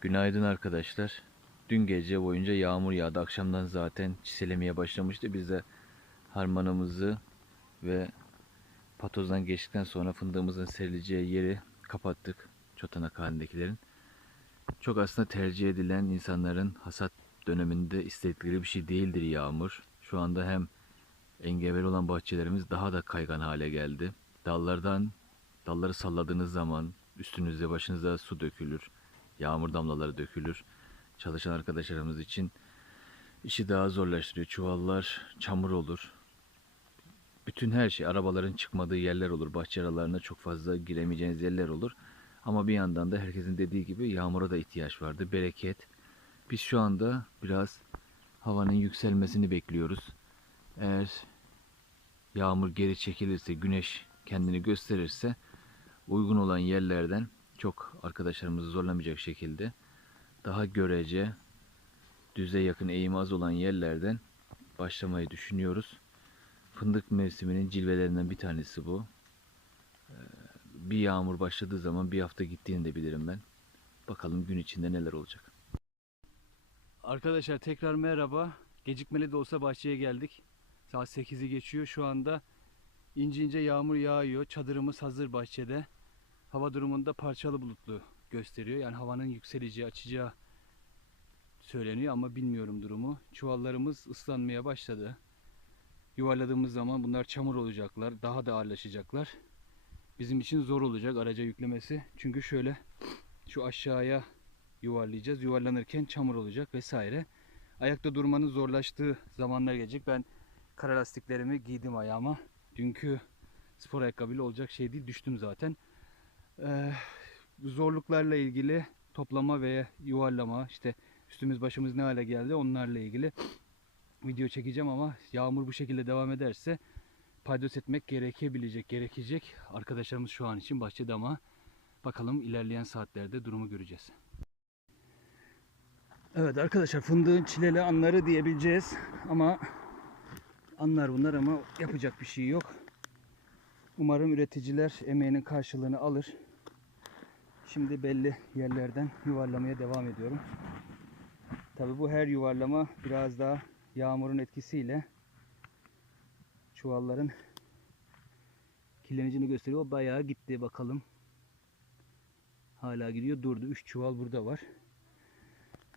Günaydın arkadaşlar. Dün gece boyunca yağmur yağdı. Akşamdan zaten çiselemeye başlamıştı. Biz de harmanımızı ve patozdan geçtikten sonra fındığımızın serileceği yeri kapattık. Çotanak halindekilerin. Çok aslında tercih edilen insanların hasat döneminde istedikleri bir şey değildir yağmur. Şu anda hem engebeli olan bahçelerimiz daha da kaygan hale geldi. Dallardan dalları salladığınız zaman üstünüze başınıza su dökülür. Yağmur damlaları dökülür. Çalışan arkadaşlarımız için işi daha zorlaştırıyor. Çuvallar çamur olur. Bütün her şey, arabaların çıkmadığı yerler olur. Bahçe aralarına çok fazla giremeyeceğiniz yerler olur. Ama bir yandan da herkesin dediği gibi yağmura da ihtiyaç vardı. Bereket. Biz şu anda biraz havanın yükselmesini bekliyoruz. Eğer yağmur geri çekilirse, güneş kendini gösterirse uygun olan yerlerden çok arkadaşlarımızı zorlamayacak şekilde daha görece düze yakın eğimi az olan yerlerden başlamayı düşünüyoruz. Fındık mevsiminin cilvelerinden bir tanesi bu. Ee, Bir yağmur başladığı zaman bir hafta gittiğini de bilirim ben. Bakalım gün içinde neler olacak. Arkadaşlar tekrar merhaba. Gecikmeli de olsa bahçeye geldik. Saat 8'i geçiyor. Şu anda ince ince yağmur yağıyor. Çadırımız hazır bahçede. Hava durumunda parçalı bulutlu gösteriyor. Yani havanın yükseleceği, açacağı söyleniyor ama bilmiyorum durumu. Çuvallarımız ıslanmaya başladı. Yuvarladığımız zaman bunlar çamur olacaklar. Daha da ağırlaşacaklar. Bizim için zor olacak araca yüklemesi. Çünkü şöyle şu aşağıya yuvarlayacağız. Yuvarlanırken çamur olacak vesaire. Ayakta durmanın zorlaştığı zamanlar gelecek. Ben kara lastiklerimi giydim ayağıma. Dünkü spor ayakkabıyla olacak şey değil. Düştüm zaten. Bu zorluklarla ilgili toplama veya yuvarlama işte üstümüz başımız ne hale geldi onlarla ilgili video çekeceğim ama yağmur bu şekilde devam ederse paydos etmek gerekebilecek, gerekecek. Arkadaşlarımız şu an için bahçede ama bakalım ilerleyen saatlerde durumu göreceğiz. Evet arkadaşlar fındığın çileli anları diyebileceğiz ama anlar bunlar ama yapacak bir şey yok. Umarım üreticiler emeğinin karşılığını alır. Şimdi belli yerlerden yuvarlamaya devam ediyorum. Tabi bu her yuvarlama biraz daha yağmurun etkisiyle çuvalların kirlenicini gösteriyor. O bayağı gitti bakalım. Hala gidiyor durdu. 3 çuval burada var.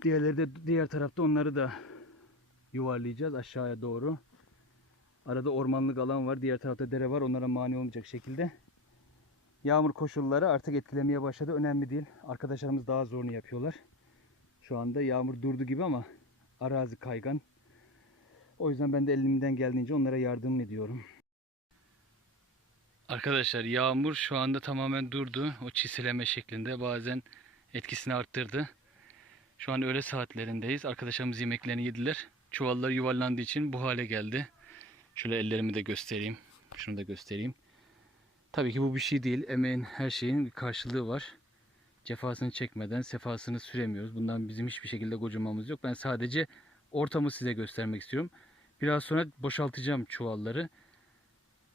Diğerleri de diğer tarafta onları da yuvarlayacağız aşağıya doğru. Arada ormanlık alan var. Diğer tarafta dere var. Onlara mani olmayacak şekilde. Yağmur koşulları artık etkilemeye başladı. Önemli değil. Arkadaşlarımız daha zorunu yapıyorlar. Şu anda yağmur durdu gibi ama arazi kaygan. O yüzden ben de elimden geldiğince onlara yardım ediyorum. Arkadaşlar yağmur şu anda tamamen durdu. O çiseleme şeklinde bazen etkisini arttırdı. Şu an öğle saatlerindeyiz. Arkadaşlarımız yemeklerini yediler. Çuvallar yuvarlandığı için bu hale geldi. Şöyle ellerimi de göstereyim. Şunu da göstereyim. Tabii ki bu bir şey değil. Emeğin her şeyin bir karşılığı var. Cefasını çekmeden sefasını süremiyoruz. Bundan bizim hiçbir şekilde gocunmamız yok. Ben sadece ortamı size göstermek istiyorum. Biraz sonra boşaltacağım çuvalları.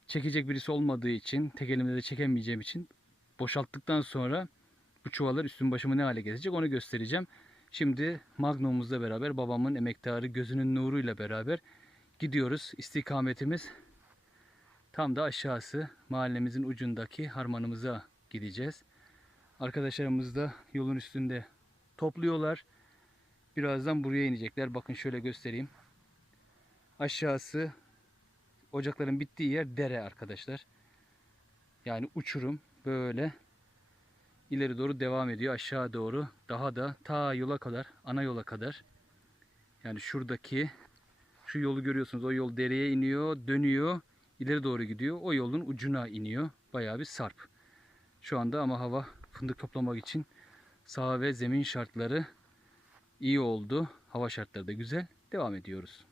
Çekecek birisi olmadığı için, tek elimde de çekemeyeceğim için boşalttıktan sonra bu çuvallar üstün başımı ne hale gelecek onu göstereceğim. Şimdi Magnum'umuzla beraber babamın emektarı gözünün nuruyla beraber gidiyoruz. İstikametimiz tam da aşağısı mahallemizin ucundaki harmanımıza gideceğiz. Arkadaşlarımız da yolun üstünde topluyorlar. Birazdan buraya inecekler. Bakın şöyle göstereyim. Aşağısı ocakların bittiği yer dere arkadaşlar. Yani uçurum böyle ileri doğru devam ediyor aşağı doğru daha da ta yola kadar ana yola kadar yani şuradaki şu yolu görüyorsunuz o yol dereye iniyor dönüyor ileri doğru gidiyor o yolun ucuna iniyor. Bayağı bir sarp. Şu anda ama hava fındık toplamak için saha ve zemin şartları iyi oldu. Hava şartları da güzel. Devam ediyoruz